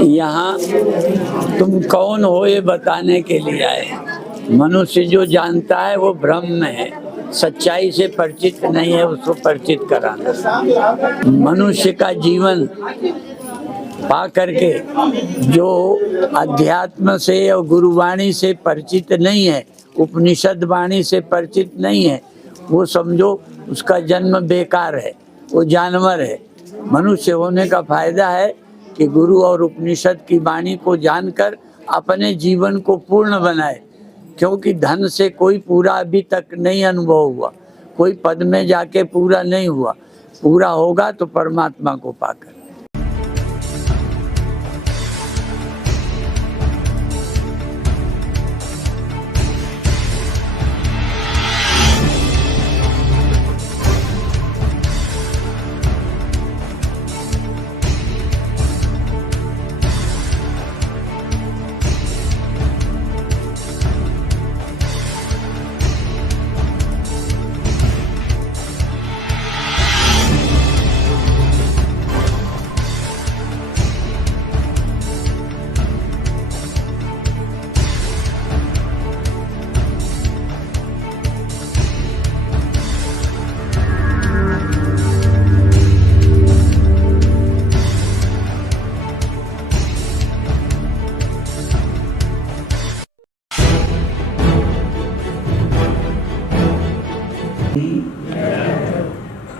यहाँ तुम कौन हो ये बताने के लिए आए। मनुष्य जो जानता है वो ब्रह्म में है, सच्चाई से परिचित नहीं है, उसको परिचित कराना। मनुष्य का जीवन पा करके जो अध्यात्म से और गुरुवाणी से परिचित नहीं है, उपनिषद वाणी से परिचित नहीं है, वो समझो उसका जन्म बेकार है, वो जानवर है। मनुष्य होने का फायदा है कि गुरु और उपनिषद की वाणी को जानकर अपने जीवन को पूर्ण बनाए, क्योंकि धन से कोई पूरा अभी तक नहीं अनुभव हुआ, कोई पद में जाके पूरा नहीं हुआ, पूरा होगा तो परमात्मा को पाकर।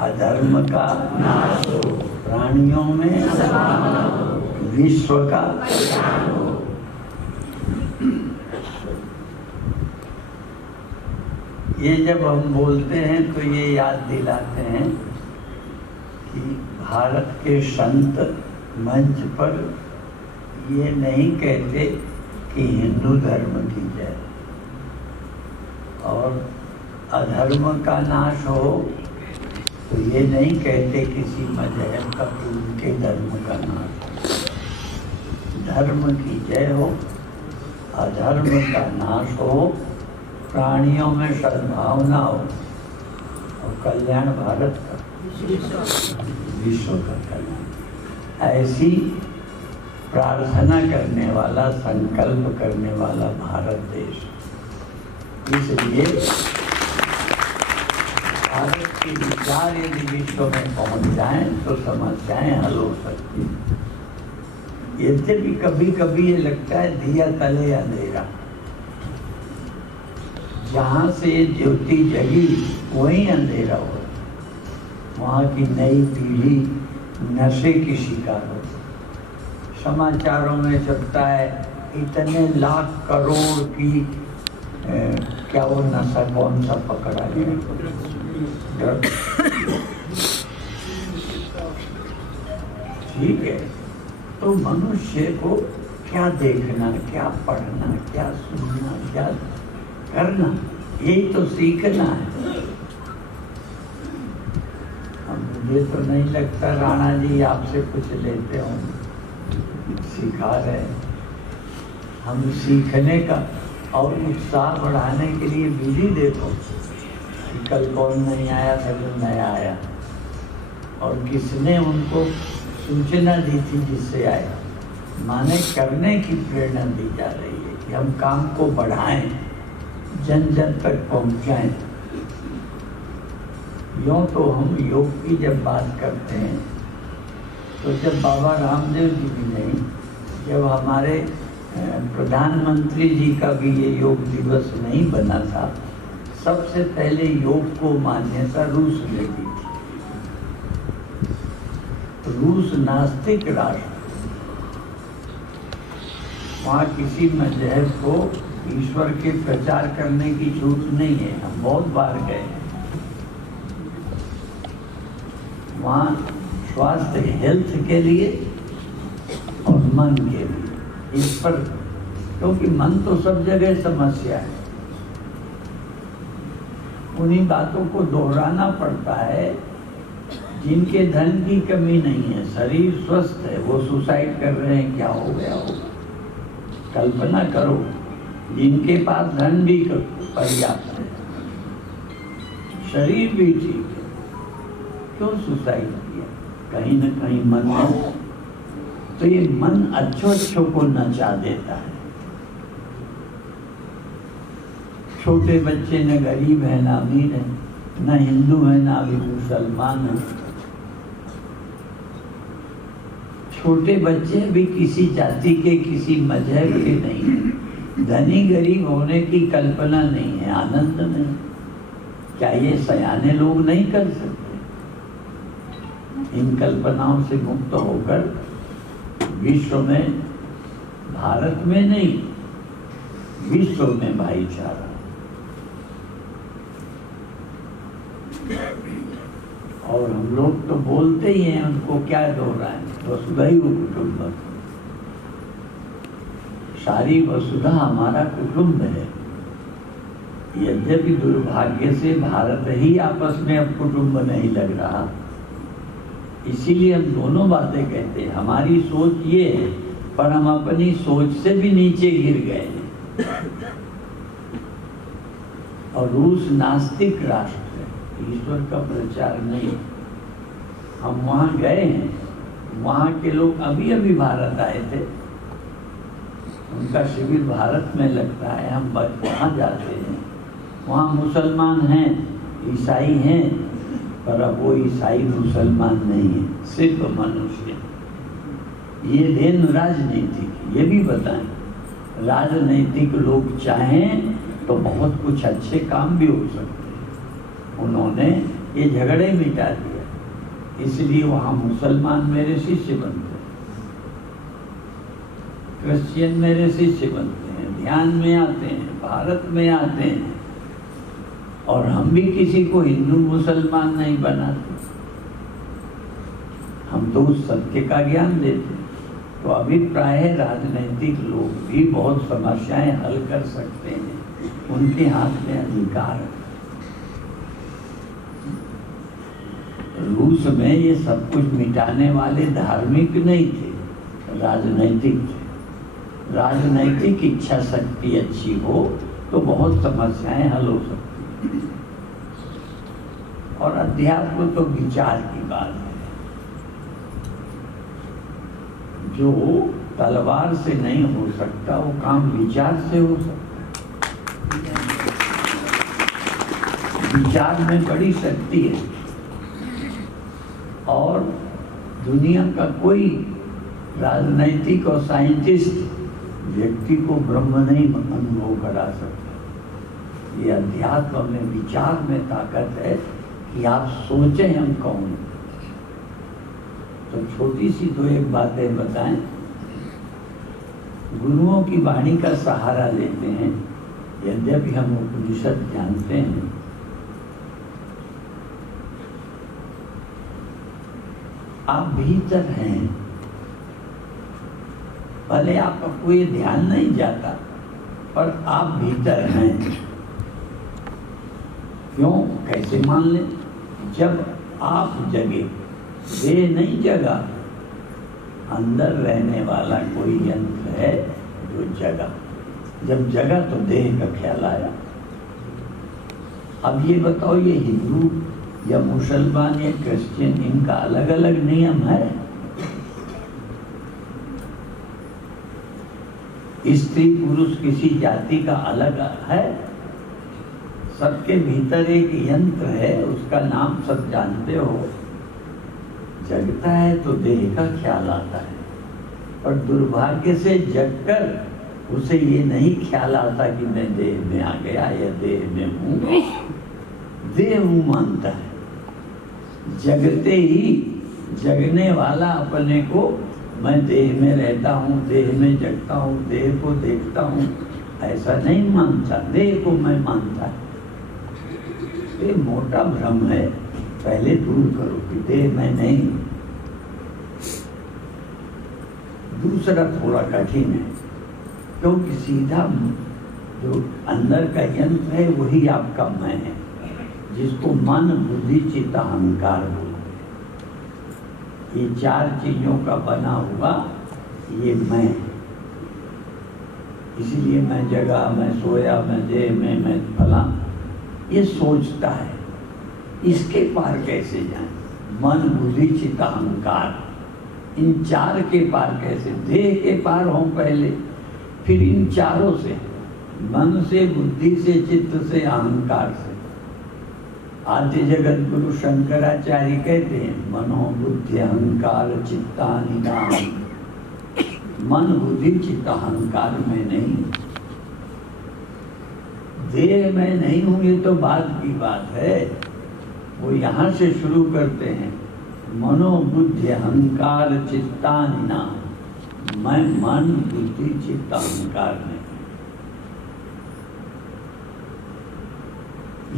अधर्म का नाश हो, प्राणियों में विश्व का। ये जब हम बोलते हैं तो ये याद दिलाते हैं कि भारत के संत मंच पर ये नहीं कहते कि हिंदू धर्म की जय और अधर्म का नाश हो, तो ये नहीं कहते किसी मजहब का कि उनके धर्म का नाश हो। धर्म की जय हो, अधर्म का नाश हो, प्राणियों में सद्भावना हो और कल्याण भारत का, विश्व का कल्याण। ऐसी प्रार्थना करने वाला, संकल्प करने वाला भारत देश। इसलिए भारत के विचार यदि विश्व में पहुंच जाएं तो समस्याएं हल हो सकती हैं। यद्यपि कभी कभी ये लगता है दिया तले अंधेरा, जहाँ से ज्योति जगी वहीं अंधेरा हो, वहाँ की नई पीढ़ी नशे की शिकार हो। समाचारों में छपता है इतने लाख करोड़ की क्या वो नशा कौन सा पकड़ा गया। ठीक है, तो मनुष्य को क्या देखना, क्या पढ़ना, क्या सुनना, क्या करना, यही तो सीखना है। मुझे तो नहीं लगता राणा जी आपसे कुछ लेते होंगे, सिखा रहे। हम सीखने का और उत्साह बढ़ाने के लिए विधि देखो कि कल कौन नहीं आया था, जो नया आया और किसने उनको सूचना दी थी जिससे आया। माने करने की प्रेरणा दी जा रही है कि हम काम को बढ़ाएं, जन जन तक पहुंचाएं। यूँ तो हम योग की जब बात करते हैं तो जब बाबा रामदेव जी भी नहीं, जब हमारे प्रधानमंत्री जी का भी ये योग दिवस नहीं बना था, सबसे पहले योग को मान्यता रूस ने दी थी। रूस नास्तिक राष्ट्र, वहाँ किसी मजहब को ईश्वर के प्रचार करने की छूट नहीं है। हम बहुत बार गए, वहाँ स्वास्थ्य हेल्थ के लिए और मन के लिए, इस पर, क्योंकि मन तो सब जगह समस्या है, उन्हीं बातों को दोहराना पड़ता है। जिनके धन की कमी नहीं है, शरीर स्वस्थ है, वो सुसाइड कर रहे हैं, क्या हो गया होगा। कल्पना करो, जिनके पास धन भी पर्याप्त है, शरीर भी ठीक है, क्यों सुसाइड किया। कहीं न कहीं मन में तो ये मन अच्छों को नचा देता है। छोटे बच्चे न गरीब है ना अमीर है, न हिंदू है ना अभी मुसलमान है। छोटे बच्चे भी किसी जाति के किसी मजहब के नहीं है। धनी गरीब होने की कल्पना नहीं है, आनंद नहीं। क्या ये सयाने लोग नहीं कर सकते? इन कल्पनाओं से मुक्त होकर विश्व में, भारत में नहीं, विश्व में भाईचारा। और हम लोग तो बोलते ही हैं, उनको क्या दोहराएं, वसुधैव कुटुंबकम। सारी वसुधा हमारा कुटुंब है। यद्यपि दुर्भाग्य से भारत ही आपस में अब कुटुंब नहीं लग रहा, इसीलिए हम दोनों बातें कहते हैं। हमारी सोच ये है, पर हम अपनी सोच से भी नीचे गिर गए हैं। और रूस नास्तिक राष्ट्र है, ईश्वर का प्रचार नहीं। हम वहाँ गए हैं, वहाँ के लोग अभी अभी भारत आए थे, उनका शिविर भारत में लगता है, हम वहाँ जाते हैं। वहाँ मुसलमान हैं, ईसाई हैं, पर अब वो ईसाई मुसलमान नहीं है, सिर्फ मनुष्य। ये देन राजनीतिक, ये भी बताएं, राजनीतिक लोग चाहें तो बहुत कुछ अच्छे काम भी हो सकते हैं। उन्होंने ये झगड़े मिटा दिया, इसलिए वहाँ मुसलमान मेरे शिष्य बनते हैं, क्रिश्चियन मेरे शिष्य बनते हैं, ध्यान में आते हैं, भारत में आते हैं। और हम भी किसी को हिंदू मुसलमान नहीं बनाते, हम तो उस सत्य का ज्ञान देते। तो अभिप्राय है, राजनीतिक लोग भी बहुत समस्याएं हल कर सकते हैं, उनके हाथ में अधिकार है। रूस में ये सब कुछ मिटाने वाले धार्मिक नहीं थे, राजनैतिक थे। राजनैतिक इच्छा शक्ति अच्छी हो तो बहुत समस्याएं हल हो सकती। और अध्यात्म तो विचार की बात है, जो तलवार से नहीं हो सकता वो काम विचार से हो सकता है। विचार में बड़ी शक्ति है, और दुनिया का कोई राजनैतिक और साइंटिस्ट व्यक्ति को ब्रह्म नहीं अनुभव करा सकता। ये अध्यात्म में, विचार में ताकत है कि आप सोचें हम कौन। तो छोटी सी दो एक बातें बताएं। गुरुओं की वाणी का सहारा लेते हैं, यद्यपि हम उपनिषद जानते हैं। आप भीतर हैं, भले आपको ये ध्यान नहीं जाता, पर आप भीतर हैं। क्यों, कैसे मान लें? जब आप जगे, देह नहीं जगा, अंदर रहने वाला कोई यंत्र है जो जगा। जब जगा तो देह का ख्याल आया। अब ये बताओ, ये हिंदू या मुसलमान या क्रिश्चियन, इनका अलग अलग नियम है? स्त्री पुरुष किसी जाति का अलग है? सबके भीतर एक यंत्र है, उसका नाम सब जानते हो। जगता है तो देह का ख्याल आता है, और दुर्भाग्य से जगकर उसे ये नहीं ख्याल आता कि मैं देह में आ गया या देह में हूँ। देह हूँ मानता है। जगते ही जगने वाला अपने को मैं देह में रहता हूँ, देह में जगता हूँ, देह को देखता हूँ, ऐसा नहीं मानता। देह को मैं मानता है। ये मोटा भ्रम है, पहले दूर करो कि देह मैं नहीं। दूसरा थोड़ा कठिन है, क्योंकि सीधा जो अंदर का यंत्र है वही आपका मैं है, जिसको मन बुद्धि चित्त अहंकार बोलते हैं। ये चार चीजों का बना हुआ ये मैं। इसीलिए मैं जगा, मैं सोया, मैं देह में, मैं फला, ये सोचता है। इसके पार कैसे जाए? मन बुद्धि चित्त अहंकार, इन चार के पार कैसे? देह के पार हों पहले, फिर इन चारों से, मन से, बुद्धि से, चित्त से, अहंकार से। आद्य जगत गुरु शंकराचार्य कहते हैं मनो बुद्धि अहंकार चित्तानि नाम। मन बुद्धि चित्त अहंकार में नहीं, देह में नहीं हूं, ये तो बाद की बात है। वो यहाँ से शुरू करते हैं मनो बुद्धि अहंकार चित्तानि नाम। मैं मन बुद्धि चित्त अहंकार नहीं।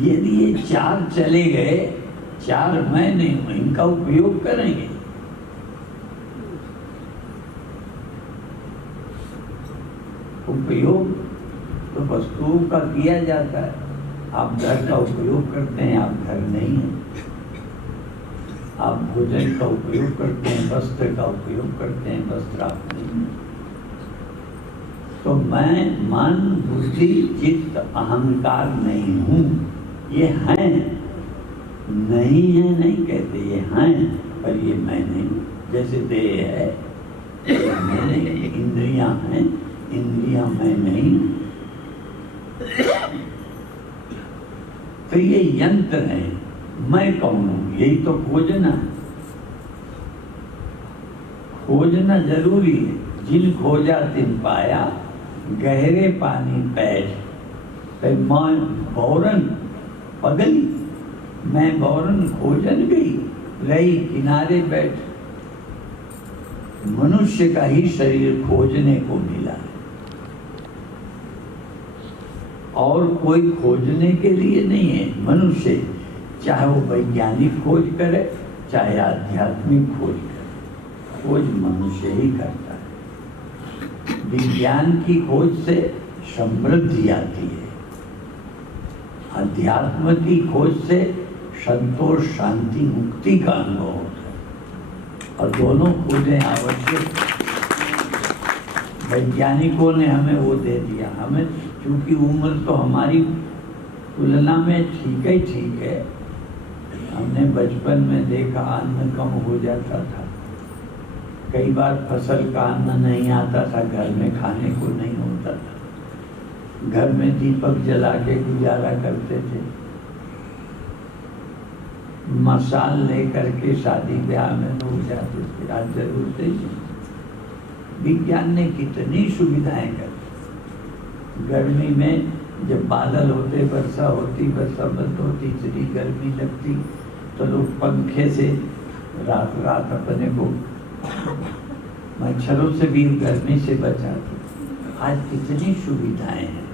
यदि ये चार चले गए, चार मैं नहीं हूं, इनका उपयोग करेंगे। उपयोग तो वस्तुओं का किया जाता है। आप घर का उपयोग करते हैं, आप घर नहीं हैं। आप भोजन का उपयोग करते हैं, वस्त्र का उपयोग करते हैं, वस्त्र आप नहीं हैं। तो मैं मन बुद्धि चित्त अहंकार नहीं हूँ। ये हैं, नहीं है नहीं कहते, ये हैं, पर ये मैं नहीं हूँ। जैसे देह है, मैं नहीं, इंद्रियां हैं, इंद्रियां मैं नहीं। तो ये यंत्र है, मैं कौन हूं? यही तो खोजना है। खोजना जरूरी है। जिन खोजा तिन पाया, गहरे पानी पैठ। मैं बौरन पगली, मैं बौरन खोजन गई, रही किनारे बैठ। मनुष्य का ही शरीर खोजने को मिला है, और कोई खोजने के लिए नहीं है। मनुष्य चाहे वो वैज्ञानिक खोज करे, चाहे आध्यात्मिक खोज करे, खोज मनुष्य ही करता है। विज्ञान की खोज से समृद्धि आती है, अध्यात्म की खोज से संतोष शांति मुक्ति का अनुभव होता है। और दोनों खोजें आवश्यक। वैज्ञानिकों ने हमें वो दे दिया, हमें क्योंकि उम्र तो हमारी तुलना में ठीक है। हमने बचपन में देखा अन्न कम हो जाता था, कई बार फसल का अन्न नहीं आता था, घर में खाने को नहीं होता था। घर में दीपक जला के गुजारा करते थे, मसाल लेकर के शादी ब्याह में लोग जाते थे। आज जरूरत ही नहीं। विज्ञान ने कितनी सुविधाएं कर। गर्मी में जब बादल होते, वर्षा होती, वर्षा बंद होती, इतनी गर्मी लगती, तो लोग पंखे से रात रात अपने को मच्छरों से भी गर्मी से बचाते। आज कितनी सुविधाएं हैं,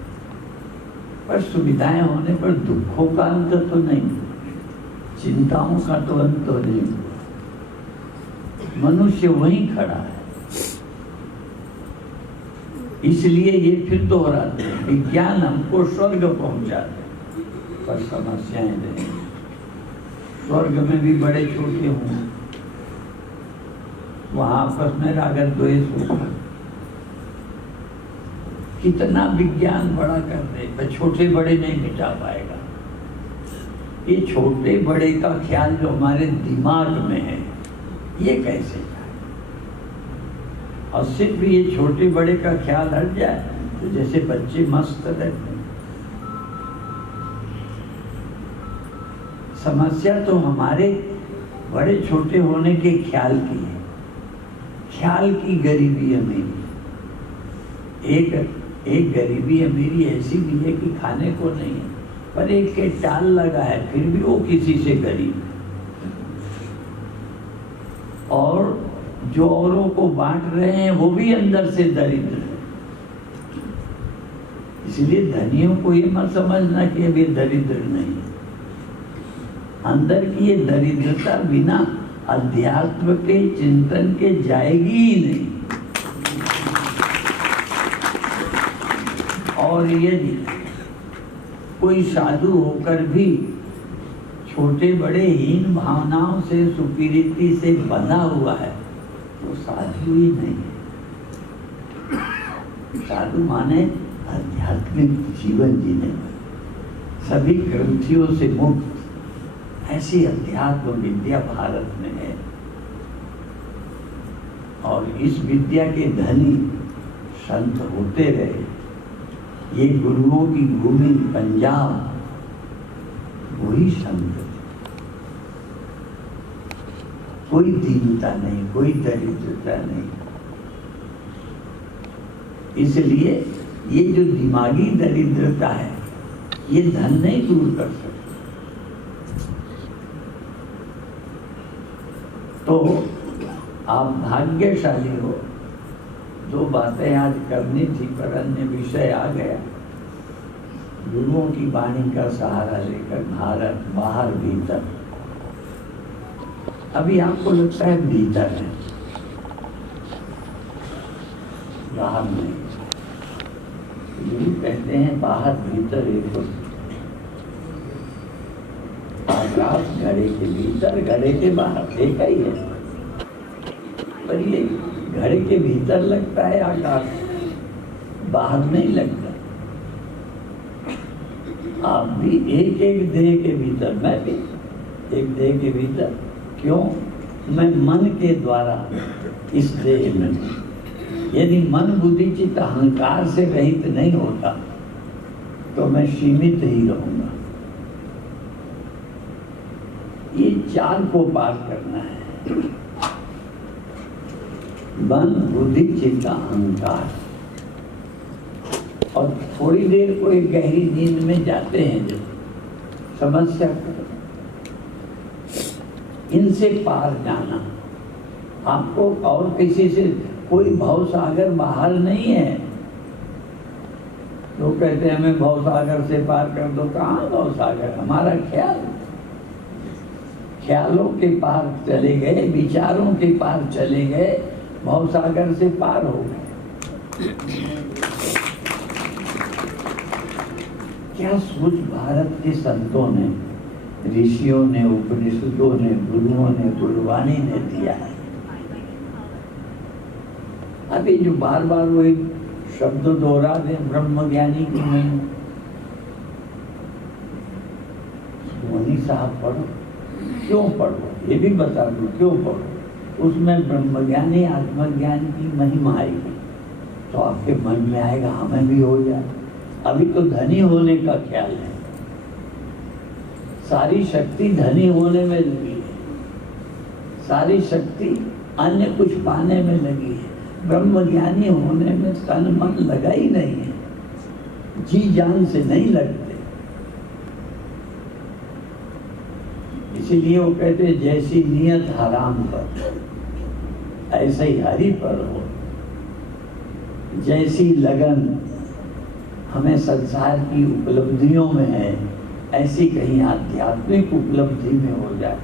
पर सुविधाएं होने पर दुखों का अंत तो नहीं, चिंताओं का तो अंत तो नहीं। मनुष्य वहीं खड़ा है। इसलिए ये फिर दोहराते हैं, विज्ञान हमको स्वर्ग पहुंचा दे, पर समस्याएं नहीं। स्वर्ग में भी बड़े छोटे हों, वहां आपस में राग द्वेष होगा। कितना विज्ञान बड़ा कर दे, पर छोटे बड़े नहीं मिटा पाएगा। ये छोटे बड़े का ख्याल जो हमारे दिमाग में है, ये कैसे जाए? और सिर्फ ये छोटे बड़े का ख्याल हट जाए तो जैसे बच्चे मस्त रहते हैं। समस्या तो हमारे बड़े छोटे होने के ख्याल की है। ख्याल की गरीबी अमीरी, एक गरीबी अमीरी ऐसी भी है कि खाने को नहीं है, पर एक के टाल लगा है, फिर भी वो किसी से गरीब है। और जो औरों को बांट रहे हैं वो भी अंदर से दरिद्र है। इसलिए धनियों को ये मत समझना कि अब ये दरिद्र नहीं है। अंदर की ये दरिद्रता बिना अध्यात्म के चिंतन के जाएगी ही नहीं। और यदि कोई साधु होकर भी छोटे बड़े हीन भावनाओं से, सुपीरिटी से बंधा हुआ है, तो साधु ही नहीं है। साधु माने आध्यात्मिक जीवन जीने वाले, सभी ग्रंथियों से मुक्त। ऐसी अध्यात्म विद्या भारत में है। और इस विद्या के धनी संत होते रहे। ये गुरुओं की भूमि पंजाब, वही संत। कोई दीनता नहीं, कोई दरिद्रता नहीं। इसलिए ये जो दिमागी दरिद्रता है, ये धन नहीं दूर कर सकता। तो आप भाग्यशाली हो। दो बातें आज करनी थी पर अन्य विषय आ गया। गुरुओं की वाणी का सहारा लेकर भारत बाहर भीतर। अभी आपको लगता है भीतर है, बाहर नहीं। गुरु कहते हैं बाहर भीतर एक आकाश घड़े के भीतर, घड़े के बाहर एक ही है। पर ये घड़े के भीतर लगता है आकाश, बाहर नहीं लगता। आप भी एक एक देह के भीतर, मैं भी एक देह के भीतर। क्यों? मैं मन के द्वारा इस देह में। यदि मन बुद्धि चित्त अहंकार से रहित नहीं होता तो मैं सीमित ही रहूंगा। ये चाल को पार करना है। मन बुद्धि चित्त अहंकार। और थोड़ी देर को एक गहरी नींद में जाते हैं जब, समस्या इनसे पार जाना। आपको और किसी से कोई भव सागर बाहर नहीं है। लोग कहते हैं हमें भव सागर से पार कर दो। कहाँ भव सागर? हमारा ख्याल, ख्यालों के पार चले गए, विचारों के पार चले गए, भव सागर से पार हो गए। क्या सोच भारत के संतों ने, ऋषियों ने, उपनिषदों ने, गुरुओं ने, गुरुवाणी ने दिया है। अभी जो बार बार वही शब्द दोहरा दे, ब्रह्म ज्ञानी की नहीं। मोनी साहब पढ़ो। क्यों पढ़ो? ये भी बता दो क्यों पढ़ो। उसमें ब्रह्मज्ञानी आत्मज्ञान की महिमा आएगी तो आपके मन में आएगा हमें भी हो जाए। अभी तो धनी होने का ख्याल है, सारी शक्ति धनी होने में लगी है, सारी शक्ति अन्य कुछ पाने में लगी है। ब्रह्मज्ञानी होने में तन मन लगा ही नहीं है, जी जान से नहीं लगते। इसीलिए वो कहते जैसी नियत हराम पर ऐसे ही हरि पर हो, जैसी लगन हमें संसार की उपलब्धियों में है ऐसी कहीं आध्यात्मिक उपलब्धि में हो जाए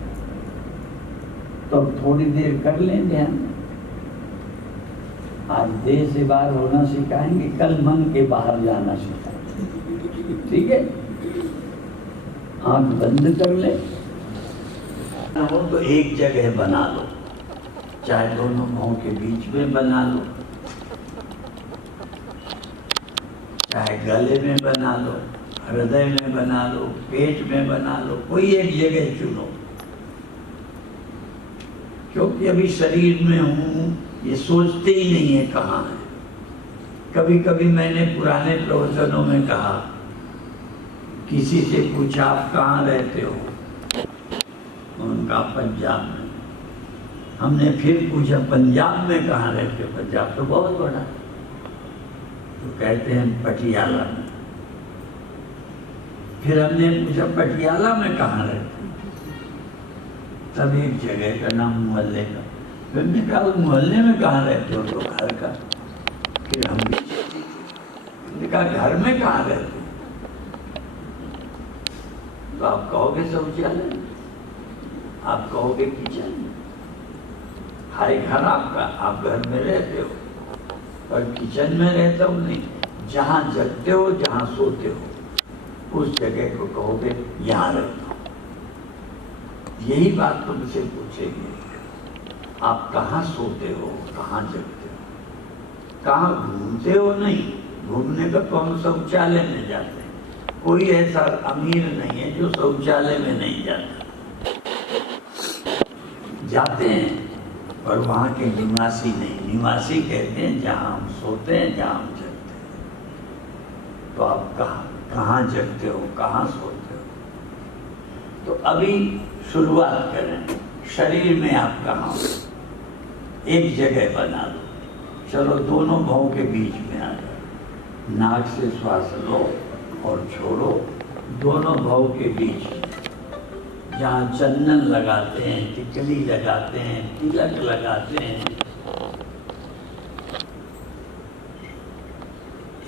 तो थोड़ी देर कर लें ध्यान। आज देह से बाहर होना सिखाएंगे, कल मन के बाहर जाना सिखाएंगे। ठीक है? आंख बंद कर ले, हो तो एक जगह बना लो, चाहे दोनों पांव के बीच में बना लो, चाहे गले में बना लो, हृदय में बना लो, पेट में बना लो, कोई एक जगह चुनो। क्योंकि अभी शरीर में हूँ ये सोचते ही नहीं है कहाँ है। कभी कभी मैंने पुराने प्रवचनों में कहा, किसी से पूछा आप कहाँ रहते हो, उनका पंजाब में। हमने फिर पूछा पंजाब में कहाँ रहते हो? पंजाब तो बहुत बड़ा। तो कहते हैं पटियाला में। फिर हमने पूछा पटियाला में कहाँ रहते? तब एक जगह का नाम मोहल्ले का। फिर हमने कहा मोहल्ले में कहाँ रहते हो? तो घर का। फिर हम भी कहा घर में कहाँ रहते? तो आप कहोगे शौचालय, आप कहोगे किचन। हाय घर आपका, आप घर में रहते हो, पर किचन में रहता हूँ नहीं। जहाँ जगते हो, जहाँ सोते हो, उस जगह को कहोगे यहाँ रहता हूँ। यही बात तुमसे पूछेंगे, आप कहाँ सोते हो, कहाँ जगते हो, कहाँ घूमते हो? नहीं, घूमने का तो हम शौचालय में जाते हैं। कोई ऐसा अमीर नहीं है जो शौचालय में नहीं जाता। जाते हैं पर वहाँ के निवासी नहीं। निवासी कहते हैं जहाँ हम सोते हैं, जहाँ हम जगते हैं। तो आप कहाँ जगते हो, कहाँ सोते हो? तो अभी शुरुआत करें। शरीर में आप कहाँ हो? एक जगह बना लो। चलो दोनों भौं के बीच में आ जाओ। नाक से श्वास लो और छोड़ो, दोनों भौं के बीच में। जहाँ चंदन लगाते हैं, टिकली लगाते हैं, तिलक लगाते हैं,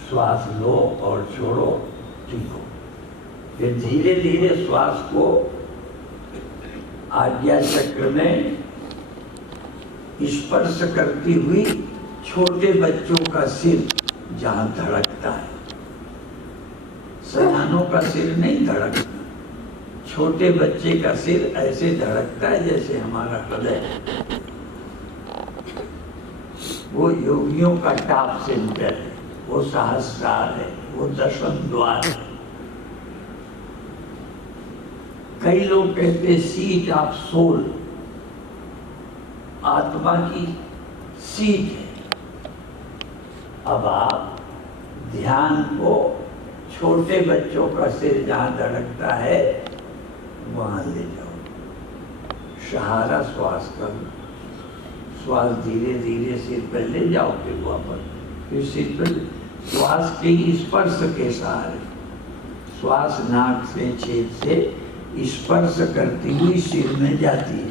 श्वास लो और छोड़ो, टिको। फिर धीरे धीरे श्वास को आज्ञा चक्र में स्पर्श करती हुई छोटे बच्चों का सिर जहाँ धड़कता है, सयानों का सिर नहीं धड़कता, छोटे बच्चे का सिर ऐसे धड़कता है जैसे हमारा हृदय। वो योगियों का टॉप सेंटर है, वो सहस्रार है, वो दशम द्वार है। कई लोग कहते सीट ऑफ सोल, आत्मा की सीट है। अब आप ध्यान को छोटे बच्चों का सिर जहाँ धड़कता है वहाँ ले जाओ। सहारा श्वास करो, श्वास धीरे धीरे सिर पर ले जाओ, फिर वापस, फिर सिर पर श्वास के स्पर्श के सहारे, श्वास नाक से छेद से स्पर्श करती हुई सिर में जाती है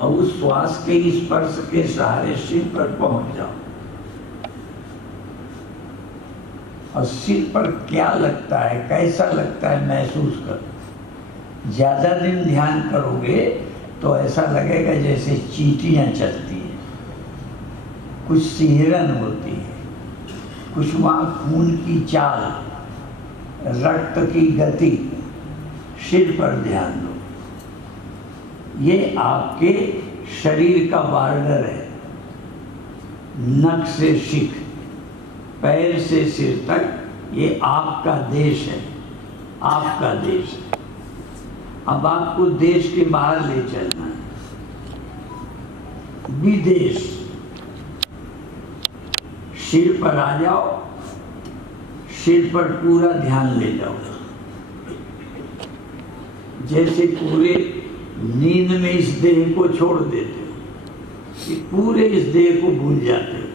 और उस श्वास के स्पर्श के सहारे सिर पर पहुंच जाओ। और सिर पर क्या लगता है, कैसा लगता है, महसूस करो। ज्यादा दिन ध्यान करोगे तो ऐसा लगेगा जैसे चींटियां चलती हैं, कुछ सिहरन होती है, कुछ वहाँ खून की चाल, रक्त की गति। सिर पर ध्यान दो। ये आपके शरीर का बॉर्डर है। नख से शिख, पैर से सिर तक ये आपका देश है, आपका देश है। अब आपको देश के बाहर ले चलना है, विदेश। सिर पर आ जाओ, सिर पर पूरा ध्यान ले जाओ। जैसे पूरे नींद में इस देह को छोड़ देते हो कि पूरे इस देह को भूल जाते हो,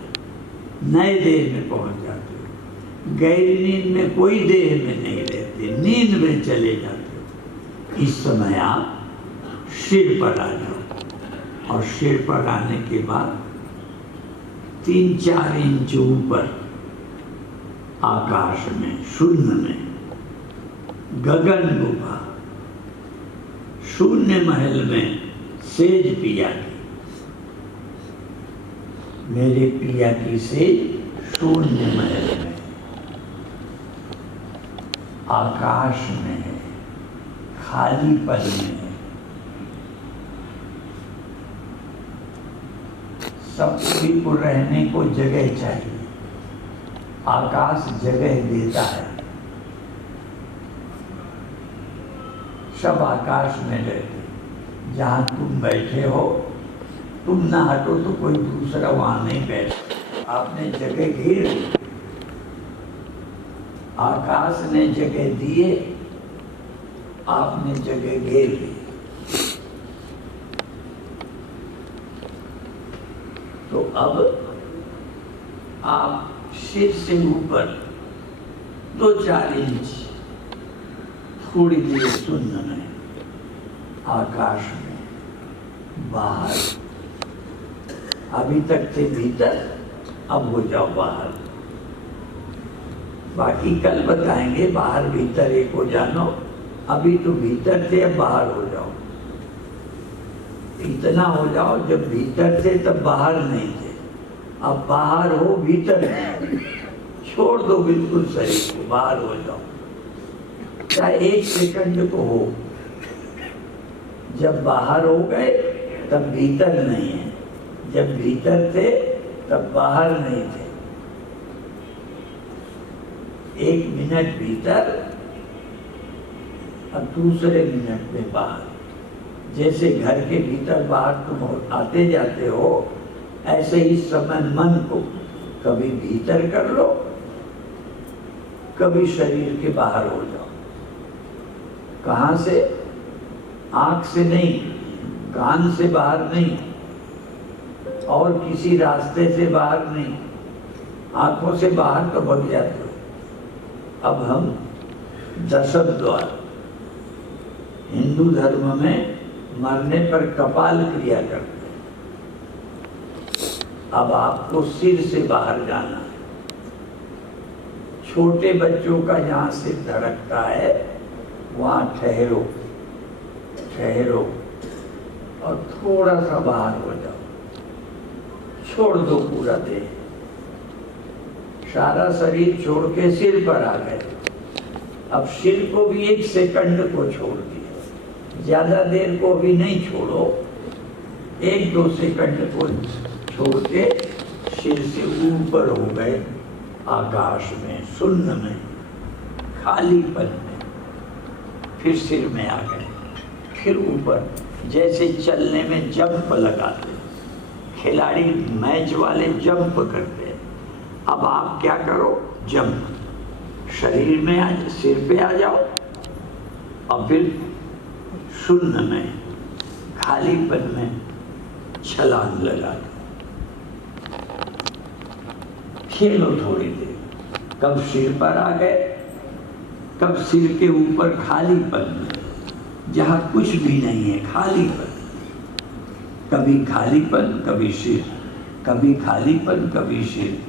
नए देह में पहुंच जाते हो। गहरी नींद में कोई देह में नहीं रहते, नींद में चले जाते हो। इस समय आप सिर पर आ जाओ और सिर पर आने के बाद 3-4 इंच ऊपर आकाश में, शून्य में, गगन गुफा, शून्य महल में सेज पिया की, मेरे पिया की सेज शून्य महल में, आकाश में है, खाली पल में है। सबकी को रहने को जगह चाहिए, आकाश जगह देता है। सब आकाश में रहते, जहाँ तुम बैठे हो, तुम ना हटो तो कोई दूसरा वहाँ नहीं बैठे। आपने जगह घेर ली, आकाश ने जगह दिए, आपने जगह घेर ली। तो अब आप सिर से ऊपर 2-4 इंच थोड़ी देर शून्य में, आकाश में, बाहर। अभी तक थे भीतर, अब हो जाओ बाहर। बाकी कल बताएंगे, बाहर भीतर एक हो जानो। अभी तो भीतर थे, अब बाहर हो जाओ। इतना हो जाओ, जब भीतर थे तब बाहर नहीं थे, अब बाहर हो भीतर नहीं। छोड़ दो बिल्कुल शरीर को, बाहर हो जाओ, चाहे 1 सेकंड को हो। जब बाहर हो गए तब भीतर नहीं है, जब भीतर थे तब बाहर नहीं थे। 1 मिनट भीतर और दूसरे मिनट में बाहर। जैसे घर के भीतर बाहर तुम आते जाते हो, ऐसे ही समय मन को कभी भीतर कर लो, कभी शरीर के बाहर हो जाओ। कहाँ से? आंख से नहीं, कान से बाहर नहीं, और किसी रास्ते से बाहर नहीं। आंखों से बाहर तो भग जाते हो। अब हम दशम द्वार, हिंदू धर्म में मरने पर कपाल क्रिया करते हैं। अब आपको सिर से बाहर जाना है। छोटे बच्चों का जहाँ सिर धड़कता है वहाँ ठहरो, ठहरो और थोड़ा सा बाहर हो जाओ। छोड़ दो पूरा देह, सारा शरीर छोड़ के सिर पर आ गए। अब सिर को भी 1 सेकंड को छोड़ दिया, ज्यादा देर को भी नहीं छोड़ो, 1-2 सेकंड को छोड़ के सिर से ऊपर हो गए आकाश में, शून्य में, खालीपन में। फिर सिर में आ गए, फिर ऊपर, जैसे चलने में जंप लगाते, खिलाड़ी मैच वाले जंप करते हैं। अब आप क्या करो? जंप, शरीर में आ, सिर पे आ जाओ और फिर शून्य में, खालीपन में छलांग लगा दो। खेलो थोड़ी देर। कब सिर पर आ गए, कब सिर के ऊपर खालीपन में, जहां कुछ भी नहीं है, खालीपन। कभी खालीपन, कभी सिर, कभी खालीपन, कभी सिर।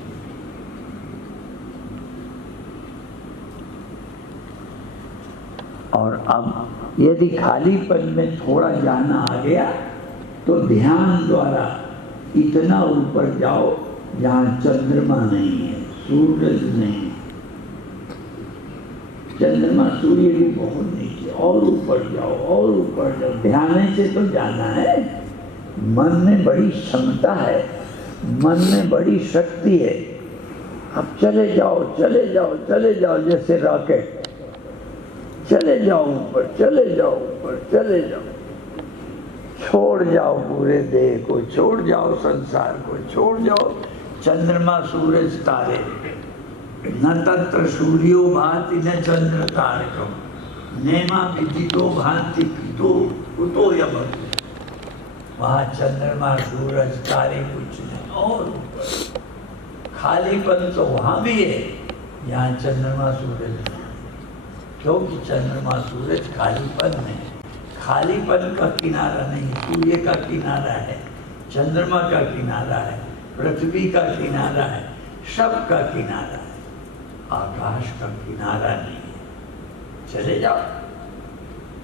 और अब यदि खालीपन में थोड़ा जाना आ गया तो ध्यान द्वारा इतना ऊपर जाओ जहाँ चंद्रमा नहीं है, सूरज नहीं, चंद्रमा सूर्य भी बहुत नीचे, और ऊपर जाओ, और ऊपर जाओ। ध्यान से तो जाना है। मन में बड़ी क्षमता है, मन में बड़ी शक्ति है। अब चले जाओ, चले जाओ, चले जाओ, जैसे रॉकेट। चले जाओ ऊपर, चले जाओ ऊपर, चले जाओ। छोड़ जाओ पूरे देह को, छोड़ जाओ संसार को, छोड़ जाओ चंद्रमा सूरज तारे। न तत्र सूर्यो भाति न चंद्र तारकम, नेमा विदितो भांति पितो कुतो यम। वहाँ चंद्रमा सूरज तारे कुछ नहीं, और ऊपर खालीपन तो वहाँ भी है, यहाँ चंद्रमा सूरज नहीं। क्योंकि चंद्रमा सूरज खालीपन में, खालीपन का किनारा नहीं, सूर्य का किनारा है, चंद्रमा का किनारा है, पृथ्वी का किनारा है, सब का किनारा है, आकाश का किनारा नहीं है। चले जाओ,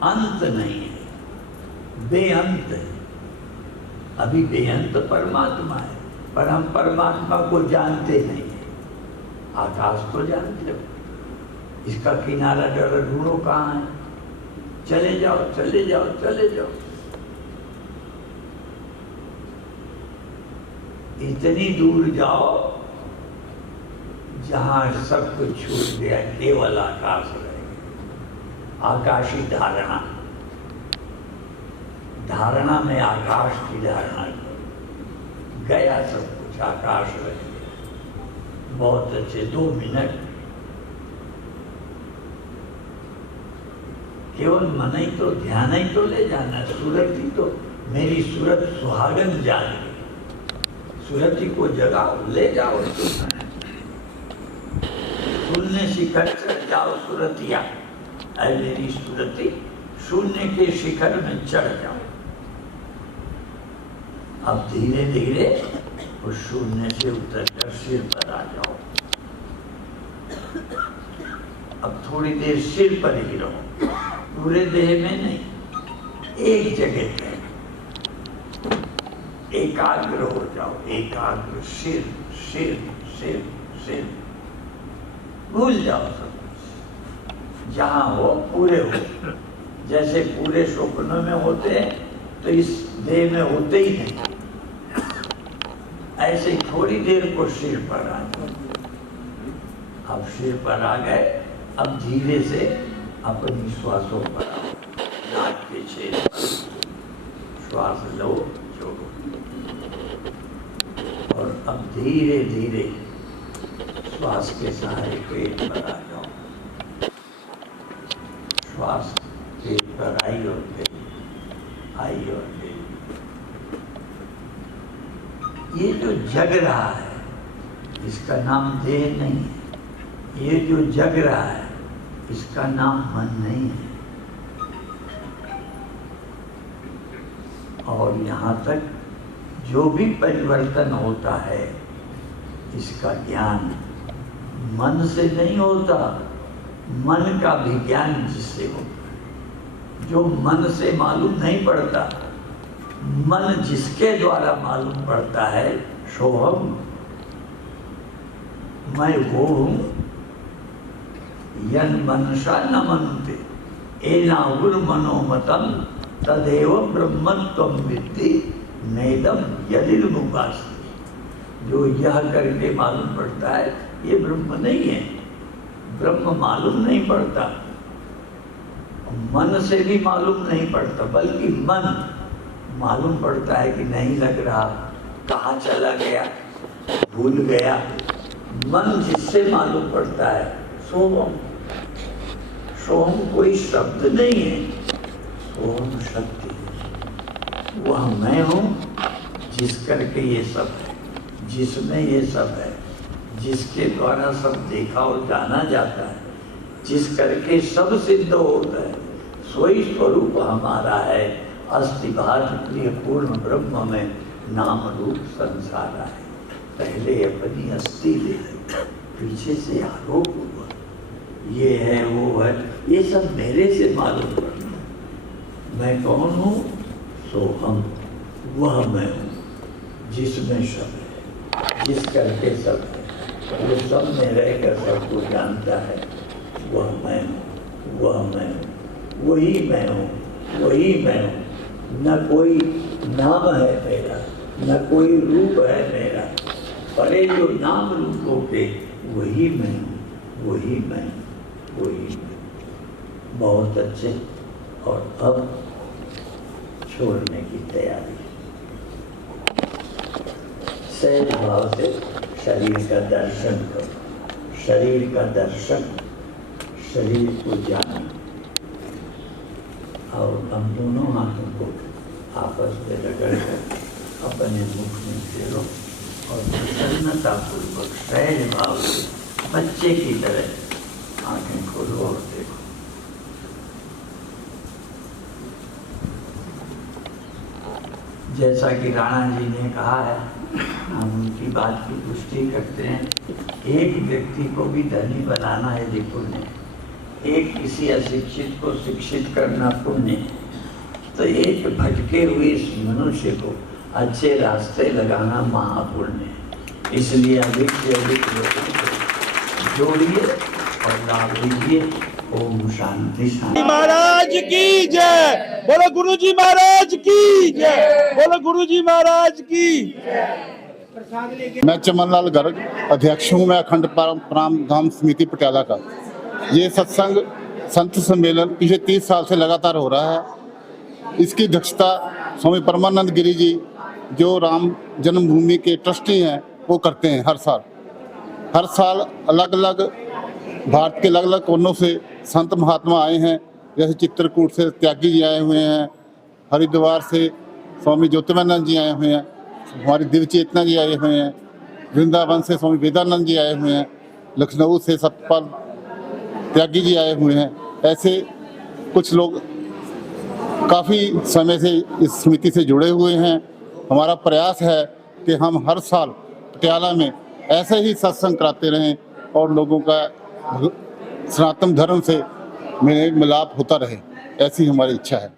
अंत नहीं है, बेअंत है। अभी बेअंत परमात्मा है, पर हम परमात्मा को जानते नहीं है। आकाश को जानते हो, इसका किनारा जरा ढूंढो कहाँ है। चले जाओ, चले जाओ, चले जाओ। इतनी दूर जाओ जहां सब कुछ छूट गया, केवल आकाश रहेगा। आकाशी धारणा, धारणा में आकाश की धारणा करो। गया सब कुछ, आकाश रह गया। बहुत अच्छे, 2 मिनट केवल मन ही तो, ध्यान ही तो ले जाना। सूरत ही तो, मेरी सूरत सुहागन जान गई, सूरत ही को जगाओ, ले जाओ। शून्य शिखर चढ़ जाओ सूरतिया, ऐ मेरी सूरती शून्य के शिखर में चढ़ जाओ। अब धीरे धीरे उस शून्य से उतरकर सिर पर आ जाओ। अब थोड़ी देर सिर पर ही रहो, पूरे देह में नहीं, एक जगह पे एकाग्र हो जाओ। एकाग्र, सिर सिर सिर सिर, भूल जाओ सब कुछ। जहाँ हो पूरे हो, जैसे पूरे स्वप्नों में होते हैं तो इस देह में होते ही नहीं। ऐसे थोड़ी देर को सिर पर आ जाओ। अब सिर पर आ गए, अब धीरे से अपनी श्वासों पर आओ। नाक के छेद पर श्वास लो, छोड़ो, और अब धीरे धीरे श्वास के सहारे पेट पर आ जाओ। श्वास पेट पर आई और गई, आई और गई। ये जो जग रहा है इसका नाम देह नहीं है। ये जो जग रहा है इसका नाम मन नहीं है। और यहाँ तक जो भी परिवर्तन होता है इसका ज्ञान मन से नहीं होता, मन का भी ज्ञान जिससे होता है। जो मन से मालूम नहीं पड़ता, मन जिसके द्वारा मालूम पड़ता है, सोहम, मैं वो हूँ। यन मनसा न मनते एनाहुर मनोमतम तदेव ब्रह्मत्वम विद्धि नेदम यदिर्मुपास्ति। जो यह करके मालूम पड़ता है ये ब्रह्म नहीं है। ब्रह्म मालूम नहीं पड़ता, मन से भी मालूम नहीं पड़ता, बल्कि मन मालूम पड़ता है कि नहीं लग रहा, कहाँ चला गया, भूल गया। मन जिससे मालूम पड़ता है सोहम। सोहम कोई शब्द नहीं है, सोहम शक्ति है। वह मैं हूँ जिस करके ये सब है, जिसमें ये सब है, जिसके द्वारा सब देखा और जाना जाता है, जिस करके सब सिद्ध होता है। सोई स्वरूप हमारा है। अस्ति भात प्रिय पूर्ण ब्रह्म में नाम रूप संसार है। पहले अपनी अस्थि ले ली, पीछे से आरोप हुआ, ये है वो है, ये सब मेरे से मालूम पड़ना। मैं कौन हूँ? सोहम, वह मैं हूँ जिसमें सब है, जिस करके सब है। वो सब में रहकर सबको जानता है। वह मैं हूँ, वह मैं हूँ, वही मैं हूँ, वही मैं हूँ। न कोई नाम है मेरा, न कोई रूप है मेरा, परे जो नाम रूपों के वही मैं हूँ, वही मैं, वही मैं। बहुत अच्छे। और अब छोड़ने की तैयारी। सहज भाव से शरीर का दर्शन करो, शरीर का दर्शन, शरीर को जानो। और हम दोनों हाथों को आपस में रगड़कर अपने मुख में फेरो और प्रसन्नतापूर्वक सहज भाव से बच्चे की तरह आंखें खोलो और देखो। जैसा कि राणा जी ने कहा है, हम उनकी बात की पुष्टि करते हैं। एक व्यक्ति को भी धनी बनाना है यदि पुण्य है, एक किसी अशिक्षित को शिक्षित करना पुण्य है, तो एक भटके हुए इस मनुष्य को अच्छे रास्ते लगाना महापुण्य है। इसलिए अधिक से अधिक लोगों को जोड़िए और लाभ लीजिए। ओम शांति शांति। महाराज की जय। बोलो गुरुजी महाराज की जय। बोलो गुरुजी महाराज की। मैं चमनलाल गर्ग, अध्यक्ष हूँ मैं अखंड परम धाम समिति पटियाला का। ये सत्संग संत सम्मेलन पिछले 30 साल से लगातार हो रहा है। इसकी अध्यक्षता स्वामी परमानंद गिरी जी, जो राम जन्मभूमि के ट्रस्टी हैं, वो करते हैं हर साल। हर साल अलग अलग भारत के अलग अलग कोनों से संत महात्मा आए हैं। जैसे चित्रकूट से त्यागी जी आए हुए हैं, हरिद्वार से स्वामी ज्योतिर्मयानंद जी आए हुए हैं, हमारी दिव्य चेतना जी आए हुए हैं, वृंदावन से स्वामी वेदानंद जी आए हुए हैं, लखनऊ से सतपाल त्यागी जी आए हुए हैं। ऐसे कुछ लोग काफ़ी समय से इस समिति से जुड़े हुए हैं। हमारा प्रयास है कि हम हर साल पटियाला में ऐसे ही सत्संग कराते रहें और लोगों का सनातन धर्म से मेल मिलाप होता रहे, ऐसी हमारी इच्छा है।